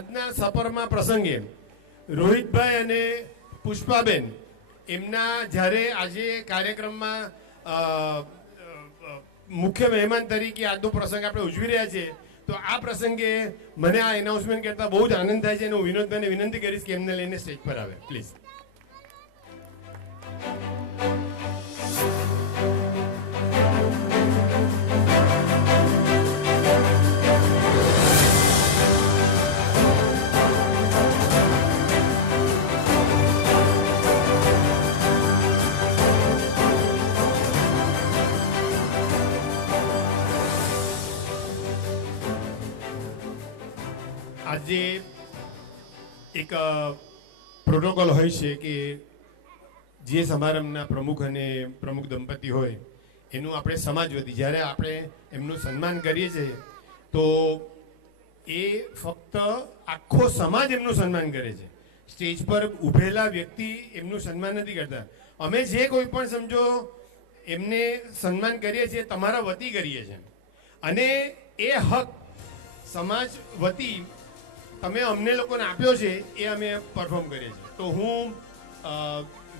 આજના સપરમાં પ્રસંગે રોહિતભાઈ અને પુષ્પાબેન એમના જ્યારે આજે કાર્યક્રમમાં મુખ્ય મહેમાન તરીકે આજનો પ્રસંગ આપણે ઉજવી રહ્યા છીએ, તો આ પ્રસંગે મને આ એનાઉન્સમેન્ટ કરતા બહુ જ આનંદ થાય છે અને હું વિનોદભાઈને વિનંતી કરીશ કે એમને લઈને સ્ટેજ પર આવે, પ્લીઝ. આજે એક પ્રોટોકોલ હોય છે કે જે સમારંભના પ્રમુખ અને પ્રમુખ દંપતી હોય એનું આપણે સમાજ વતી જ્યારે આપણે એમનું સન્માન કરીએ છીએ તો એ ફક્ત આખો સમાજ એમનું સન્માન કરે છે. સ્ટેજ પર ઊભેલા વ્યક્તિ એમનું સન્માન નથી કરતા. અમે જે કોઈ પણ સમજો એમને સન્માન કરીએ છીએ તમારા વતી કરીએ છીએ અને એ હક સમાજ વતી તમે અમને લોકોને આપ્યો છે એ અમે પરફોર્મ કરીએ છીએ. તો હું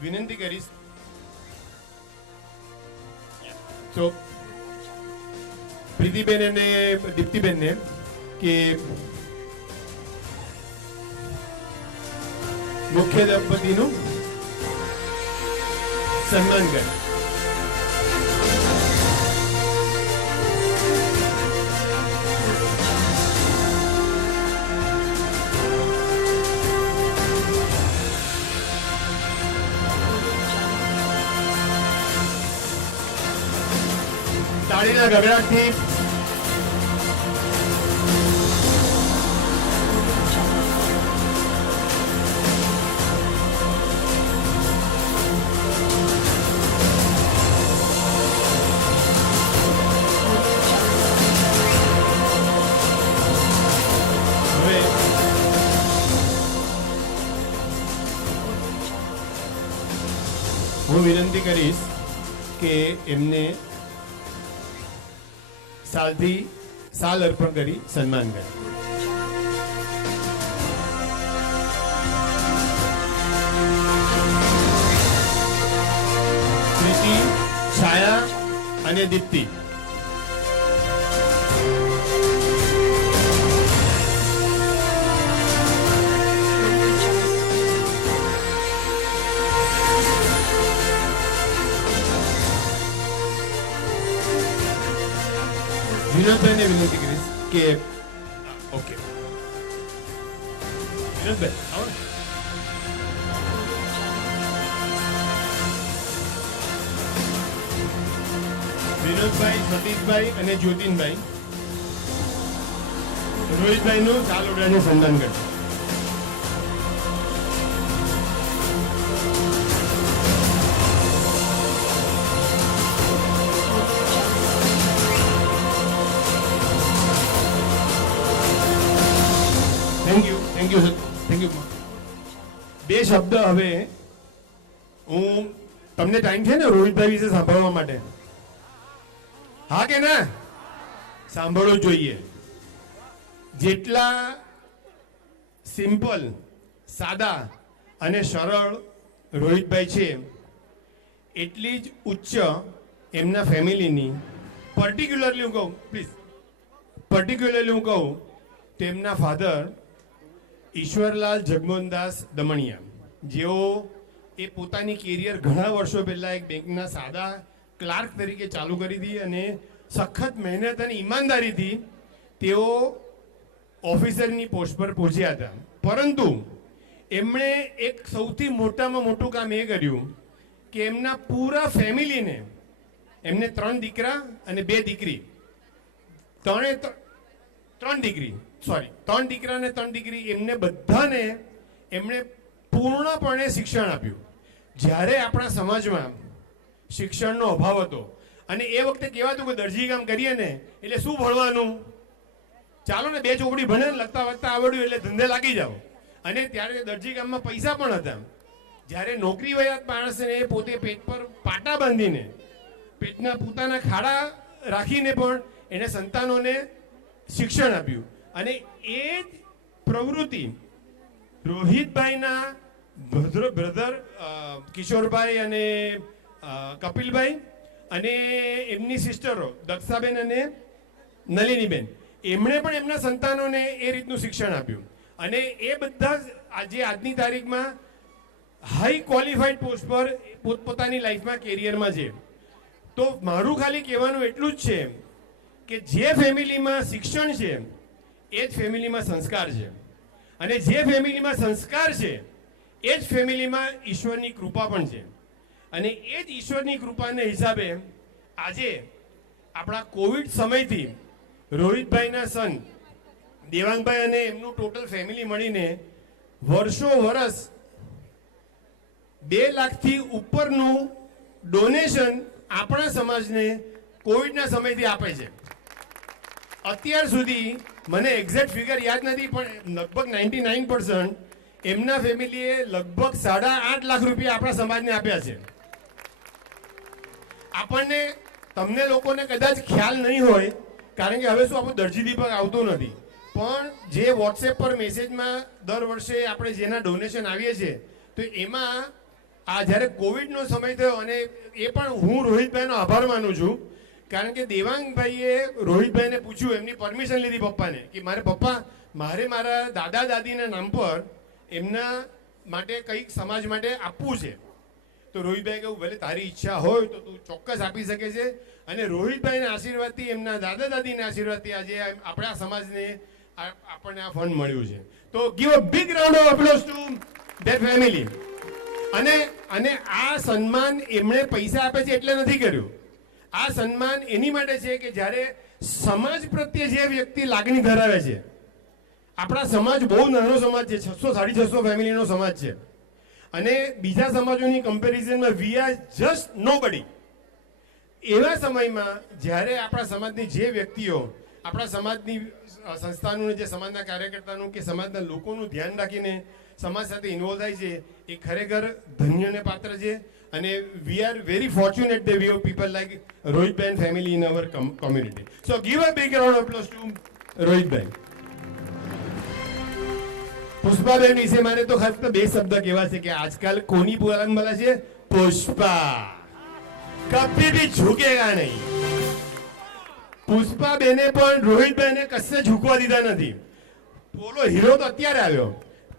વિનંતી કરીશ તો પ્રીતિબેન અને દીપ્તિબેનને કે મુખ્ય દંપતીનું સન્માન કરે. તાળીના ગગડાટથી હવે હું વિનંતી કરીશ કે એમને સાલ અર્પણ કરી સન્માન કરે. પ્રીતિ, છાયા અને દીપ્તિ વિનોદભાઈને વિનંતી કરીશ કે ઓકે વિનોદભાઈ આવો ને. વિનોદભાઈ, સતીશભાઈ અને જ્યોતિનભાઈ રોહિતભાઈનું ચાલ ઓરડાનું સન્માન કરશે. Thank you. બે શબ્દ હવે હું તમને ટાઈમ છે ને રોહિતભાઈ વિશે સાંભળવા માટે? હા કે ના? સાંભળવું જોઈએ. જેટલા સિમ્પલ, સાદા અને સરળ રોહિતભાઈ છે એટલી જ ઉચ્ચ એમના ફેમિલીની પર્ટિક્યુલરલી હું કહું તેમના ફાધર ઈશ્વરલાલ જગમોહનદાસ દમણિયા, જેઓ એ પોતાની કેરિયર ઘણા વર્ષો પહેલાં એક બેંકના સાદા ક્લાર્ક તરીકે ચાલુ કરી હતી અને સખત મહેનત અને ઈમાનદારીથી તેઓ ઓફિસરની પોસ્ટ પર પહોંચ્યા હતા. પરંતુ એમણે એક સૌથી મોટામાં મોટું કામ એ કર્યું કે એમના પૂરા ફેમિલીને, એમને 3 દીકરા અને 2 દીકરી, 3 દીકરા અને 3 દીકરી, એમને બધાને એમણે પૂર્ણપણે શિક્ષણ આપ્યું. જ્યારે આપણા સમાજમાં શિક્ષણનો અભાવ હતો અને એ વખતે કહેવાતું કે દરજી કામ કરીએ ને એટલે શું ભણવાનું, ચાલો ને 2 ચોપડી ભણે લખતા વખતા આવડ્યું એટલે ધંધે લાગી જાઓ. અને ત્યારે દરજી કામમાં પૈસા પણ હતા. જ્યારે નોકરી વયાત માણસને પોતે પેટ પર પાટા બાંધીને પેટના પોતાના ખાડા રાખીને પણ એને સંતાનોને શિક્ષણ આપ્યું અને એ પ્રવૃત્તિ રોહિતભાઈના બ્રધર કિશોરભાઈ અને કપિલભાઈ અને એમની સિસ્ટરો દક્ષાબેન અને નલિનીબેન, એમણે પણ એમના સંતાનોને એ રીતનું શિક્ષણ આપ્યું અને એ બધા આજે આજની તારીખમાં હાઈ ક્વોલિફાઈડ પોસ્ટ પર પોતપોતાની લાઈફમાં કેરિયરમાં છે. તો મારું ખાલી કહેવાનું એટલું જ છે કે જે ફેમિલીમાં શિક્ષણ છે એ જ ફેમિલીમાં સંસ્કાર છે અને જે ફેમિલીમાં સંસ્કાર છે એ જ ફેમિલીમાં ઈશ્વરની કૃપા પણ છે અને એ જ ઈશ્વરની કૃપાને હિસાબે આજે આપણા કોવિડ સમયથી રોહિતભાઈના સન દેવાંગભાઈ અને એમનું ટોટલ ફેમિલી મળીને વર્ષ 2 લાખથી ઉપરનું ડોનેશન આપણા સમાજને કોવિડના સમયથી આપે છે. અત્યાર સુધી મને એક્ઝેક્ટ ફિગર યાદ નથી પણ લગભગ 99% એમના ફેમિલીએ લગભગ 8.5 લાખ રૂપિયા આપણા સમાજને આપ્યા છે. આપણને તમને લોકોને કદાચ ખ્યાલ નહીં હોય કારણ કે હવે શું આપણું દરજી દીપક આવતું નથી, પણ જે વોટ્સએપ પર મેસેજમાં દર વર્ષે આપણે જેના ડોનેશન આવીએ છીએ તો એમાં આ જ્યારે કોવિડનો સમય થયો અને એ પણ હું રોહિતભાઈનો આભાર માનું છું કારણ કે દેવાંગભાઈએ રોહિતભાઈને પૂછ્યું, એમની પરમિશન લીધી પપ્પાને કે મારે મારા દાદા દાદીના નામ પર એમના માટે કંઈક સમાજ માટે આપવું છે. તો રોહિતભાઈ કહ્યું ભલે તારી ઈચ્છા હોય તો તું ચોક્કસ આપી શકે છે અને રોહિતભાઈના આશીર્વાદથી એમના દાદા દાદીના આશીર્વાદથી આજે આપણા સમાજને આપણને આ ફંડ મળ્યું છે. તો give a big round of applause to that family. અને આ સન્માન એમણે પૈસા આપે છે એટલે નથી કર્યું. આ સન્માન એની માટે છે કે જ્યારે સમાજ પ્રત્યે જે વ્યક્તિ લાગણી ધરાવે છે, આપણા સમાજ બહુ નાનો સમાજ છે, 600-650 ફેમિલીનો સમાજ છે અને બીજા સમાજોની કમ્પેરિઝનમાં વી આર જસ્ટ નોબડી. એવા સમયમાં જ્યારે આપણા સમાજની જે વ્યક્તિઓ આપણા સમાજની સંસ્થાનું, જે સમાજના કાર્યકર્તાનું કે સમાજના લોકોનું ધ્યાન રાખીને સમાજ સાથે ઇન્વોલ્વ થાય છે એ ખરેખર ધન્યને પાત્ર છે અને we are very fortunate that we have people like Rohitbhai family in our community. So give a big round of applause to રોહિતભાઈ. પુષ્પાબેન વિશે મારે તો ખાસ 2 શબ્દ કહેવા છે કે આજકાલ કોની બોલા છે? પુષ્પા કભી ભી ઝુકેગા નહીં. પુષ્પાબેને પણ રોહિતભાઈને કશે ઝૂકવા દીધા નથી. બોલો હીરો તો અત્યારે આવ્યો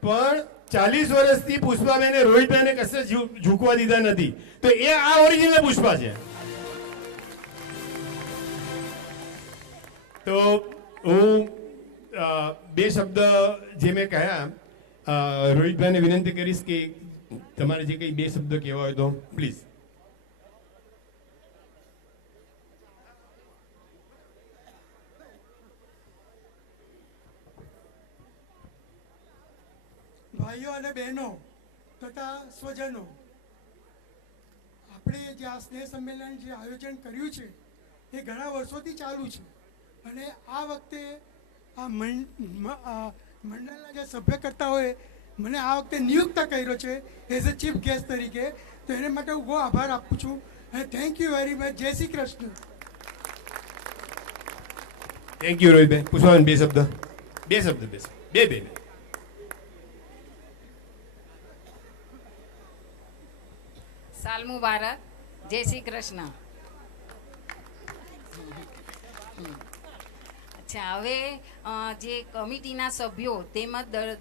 પણ 40 વર્ષથી પુષ્પાબેને રોહિતભાઈને કશે ઝૂકવા દીધા નથી. તો એ આ ઓરિજિનલ પુષ્પા છે. તો હું 2 શબ્દ જે મેં કહ્યા રોહિતભાઈને વિનંતી કરીશ કે તમારે જે કંઈ 2 શબ્દ કહેવા હોય તો પ્લીઝ. ભાઈઓ અને બહેનો તથા સ્વજનો, આપણે જે આ સ્નેહ સંમેલન જે આયોજન કર્યું છે એ ઘણા વર્ષોથી ચાલુ છે અને આ વખતે આ મંડળના જે સભ્યકર્તાઓએ મને આ વખતે નિયુક્ત કર્યો છે એઝ અ ચીફ ગેસ્ટ તરીકે, તો એને માટે હું બહુ આભાર આપું છું અને થેન્ક યુ વેરી મચ. જય શ્રી કૃષ્ણ. થેન્ક યુ રોહિતભાઈ. પુષ્પાબેન 2 શબ્દ. બે. સાલ મુબારક. જય શ્રી કૃષ્ણ. અચ્છા, હવે જે કમિટીના સભ્યો તેમજ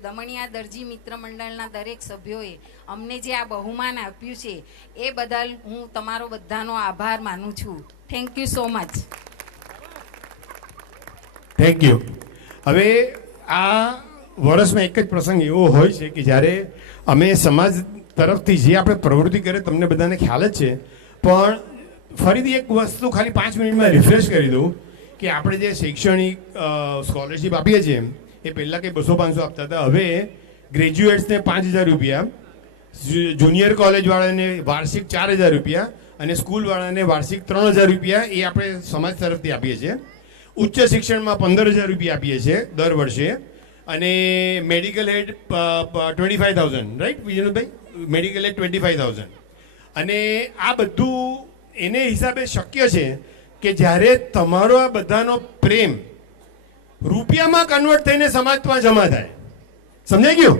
દમણિયા દરજી મિત્ર મંડળના દરેક સભ્યોએ અમને જે આ બહુમાન આપ્યું છે એ બદલ હું તમારો બધાનો આભાર માનું છું. Thank you so much. Thank you. હવે આ વર્ષમાં એક જ પ્રસંગ એવો હોય છે કે જ્યારે અમે સમાજ તરફથી જે આપણે પ્રવૃત્તિ કરે તમને બધાને ખ્યાલ જ છે, પણ ફરીથી એક વસ્તુ ખાલી 5 મિનિટમાં રિફ્રેશ કરી દઉં કે આપણે જે શૈક્ષણિક સ્કોલરશિપ આપીએ છીએ એ પહેલાં કંઈ 200-500 આપતા હતા. હવે ગ્રેજ્યુએટ્સને 5,000 રૂપિયા, જુનિયર કોલેજવાળાને વાર્ષિક 4,000 રૂપિયા અને સ્કૂલવાળાને વાર્ષિક 3,000 રૂપિયા એ આપણે સમાજ તરફથી આપીએ છીએ. ઉચ્ચ શિક્ષણમાં 15,000 રૂપિયા આપીએ છીએ દર વર્ષે અને medical aid 25,000, right Vijaybhai? Medical aid 25,000. અને આ બધું એને હિસાબે શક્ય છે કે જ્યારે તમારો આ બધાનો પ્રેમ રૂપિયામાં કન્વર્ટ થઈને સમાજમાં જમા થાય. સમજાઈ ગયું?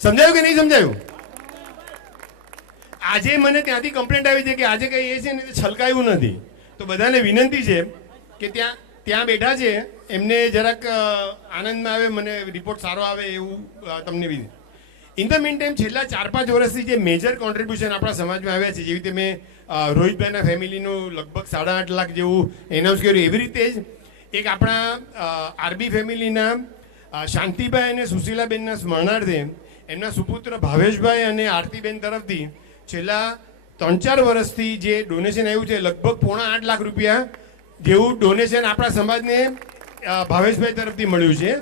સમજાયું કે નહીં સમજાયું? આજે મને ત્યાંથી કમ્પ્લેન્ટ આવી છે કે આજે કઈ એ છે ને છલકાયું નથી. તો બધાને વિનંતી છે કે ત્યાં બેઠા છે એમને જરાક આનંદમાં આવે, મને રિપોર્ટ સારો આવે એવું તમને વિનંતી. ઇન ધ મીન ટાઈમ છેલ્લા 4-5 વર્ષથી જે મેજર કોન્ટ્રીબ્યુશન આપણા સમાજમાં આવ્યા છે, જેવી રીતે મેં રોહિતભાઈના ફેમિલીનું લગભગ 8.5 લાખ જેવું એનાઉન્સ કર્યું, એવી રીતે જ એક આપણા આરબી ફેમિલીના શાંતિભાઈ અને સુશીલાબેનના સ્મરણાર્થે એમના સુપુત્ર ભાવેશભાઈ અને આરતીબેન તરફથી છેલ્લા 3-4 વર્ષથી જે ડોનેશન આવ્યું છે, લગભગ 7.5 લાખ રૂપિયા જેવું ડોનેશન આપણા સમાજને ભાવેશભાઈ તરફથી મળ્યું છે,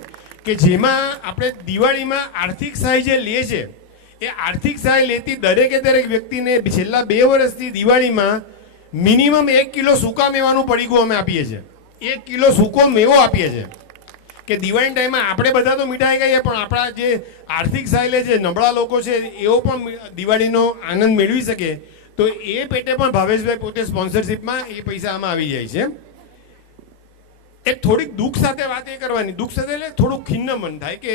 કે જેમાં આપણે દિવાળીમાં આર્થિક સહાય જે લે છે એ આર્થિક સહાય લેતી દરેક વ્યક્તિને છેલ્લા 2 વર્ષથી દિવાળીમાં મિનિમમ 1 કિલો સૂકા મેવાનું પડીકું અમે આપીએ છીએ. 1 કિલો સૂકો મેવો આપીએ છીએ કે દિવાળી ટાઈમમાં આપણે બધા તો મીઠાઈ ખાઈએ, પણ આપણા જે આર્થિક સહાય લે છે, નબળા લોકો છે, એઓ પણ દિવાળીનો આનંદ મેળવી શકે. તો એ પેટે પણ ભાવેશભાઈ પોતે સ્પોન્સરશિપમાં એ પૈસા આમાં આવી જાય છે. એક થોડીક દુઃખ સાથે વાત એ કરવાની, દુઃખ સાથે એટલે થોડુંક ખિન્ન મન થાય કે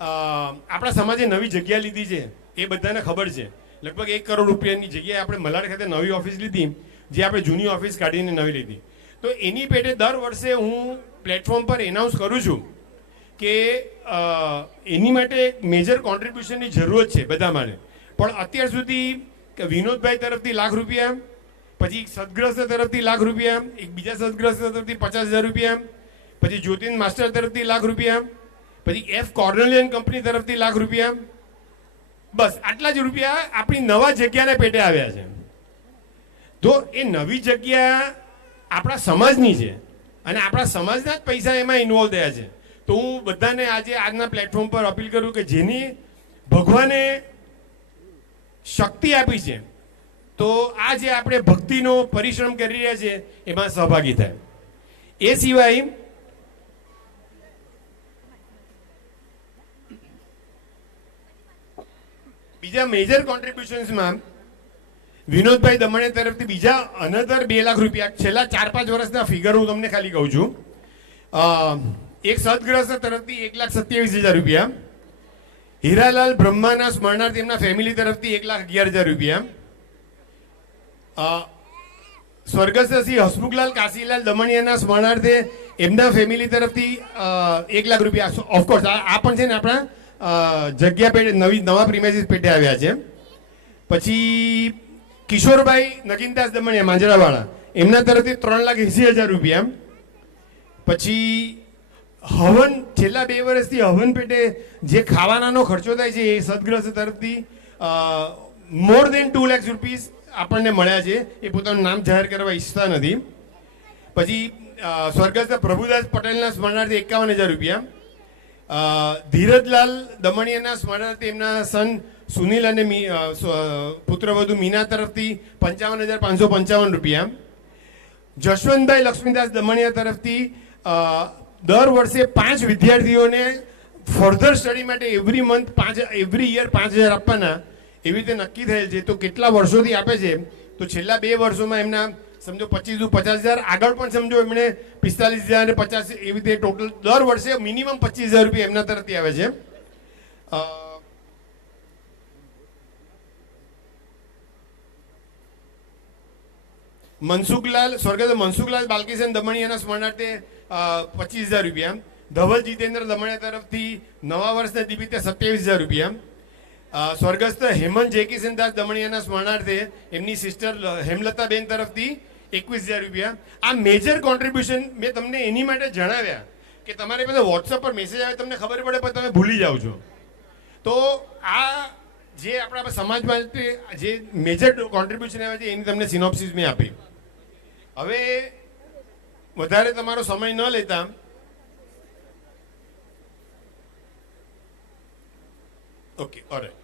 આપણા સમાજે નવી જગ્યા લીધી છે, એ બધાને ખબર છે. લગભગ 1 કરોડ રૂપિયાની જગ્યાએ આપણે મલાડ ખાતે નવી ઓફિસ લીધી, જે આપણે જૂની ઓફિસ કાઢીને નવી લીધી. તો એની પેટે દર વર્ષે હું પ્લેટફોર્મ પર એનાઉન્સ કરું છું કે એની માટે મેજર કોન્ટ્રીબ્યુશનની જરૂરત છે બધા માટે. પણ અત્યાર સુધી વિનોદભાઈ તરફથી ₹1 લાખ, પછી સદગ્રસ્ત તરફથી ₹1 લાખ, એક બીજા સદગ્રસ્ત તરફથી 50,000 રૂપિયા, પછી જ્યોતિન માસ્ટર તરફથી ₹1 લાખ, પછી એફ કોર્નેલિયન કંપની તરફથી ₹1 લાખ. બસ આટલા જ રૂપિયા આપણી નવા જગ્યાને પેટે આવ્યા છે. તો એ નવી જગ્યા આપણા સમાજની છે અને આપણા સમાજના જ પૈસા એમાં ઇન્વોલ્વ થયા છે. તો હું બધાને આજે આજના પ્લેટફોર્મ પર અપીલ કરું કે જેની ભગવાને શક્તિ આપી છે, તો આ જે આપણે ભક્તિનો પરિશ્રમ કરી રહ્યા છીએ એમાં સહભાગી થાય. એ સિવાય બીજા મેજર કોન્ટ્રીબ્યુશન્સમાં વિનોદભાઈ દમણે તરફથી બીજા અનધર ₹2 લાખ છેલ્લા 4-5 વર્ષના ફિગર હું તમને ખાલી કહું છું. એક સદગ્રસ્ત તરફથી ₹1,27,000, હીરાલાલ બ્રહ્માના સ્મરણાર્થે એમના ફેમિલી તરફથી ₹1,11,000, સ્વર્ગસ્થ શ્રી હસમુખલાલ કાશીલાલ દમણિયાના સ્મરણાર્થે એમના ફેમિલી તરફથી ₹1 લાખ. ઓફકોર્સ આ પણ છે ને આપણા જગ્યા પેટે નવા પ્રીમાઇસીસ પેટે આવ્યા છે. પછી કિશોરભાઈ નગીનદાસ દમણિયા માંજરાવાળા, એમના તરફથી ₹3,80,000. પછી હવન, છેલ્લા 2 વર્ષથી હવન પેટે જે ખાવાનાનો ખર્ચો થાય છે એ સદગ્રસ્ત તરફથી મોર દેન ₹2 લાખ આપણને મળ્યા છે. એ પોતાનું નામ જાહેર કરવા ઈચ્છતા નથી. પછી સ્વર્ગસ્થ પ્રભુદાસ પટેલના સ્મરણાર્થે ₹51,000, ધીરજલાલ દમણિયાના સ્મરણાર્થે એમના સન સુનિલ અને પુત્રવધુ મીના તરફથી ₹55,555, જશવંતભાઈ લક્ષ્મીદાસ દમણિયા તરફથી દર વર્ષે 5 વિદ્યાર્થીઓને ફર્ધર સ્ટડી માટે એવરી યર 5,000 આપવાના એવી રીતે નક્કી થયેલ છે. તો કેટલા વર્ષોથી આપે છે? તો છેલ્લા 2 વર્ષોમાં એમના સમજો 25,000, આગળ પણ સમજો એમણે 45,000 અને 50 એવી રીતે ટોટલ દર વર્ષે મિનિમમ ₹25,000 એમના તરફથી આવે છે. સ્વર્ગસ્થ મનસુખલાલ બાલકિશન દમણિયાના સ્મરણાર્થે ₹25,000, ધવલ જીતેન્દ્ર દમણિયા તરફથી નવા વર્ષના નિમિત્તે ₹27,000, સ્વર્ગસ્થ હેમંત જયકિશનદાસ દમણિયાના સ્મરણાર્થે એમની સિસ્ટર હેમલતાબેન તરફથી ₹21,000. આ મેજર કોન્ટ્રીબ્યુશન મેં તમને એની માટે જણાવ્યા કે તમારે બધા વોટ્સઅપ પર મેસેજ આવે તમને ખબર પડે પણ તમે ભૂલી જાઓ છો. તો આ જે આપણા સમાજ માટે જે મેજર કોન્ટ્રીબ્યુશન આવે છે એની તમને સિનોપ્સિસ મેં આપી. હવે વધારે તમારો સમય ન લેતા ઓકે ઓલરાઈટ.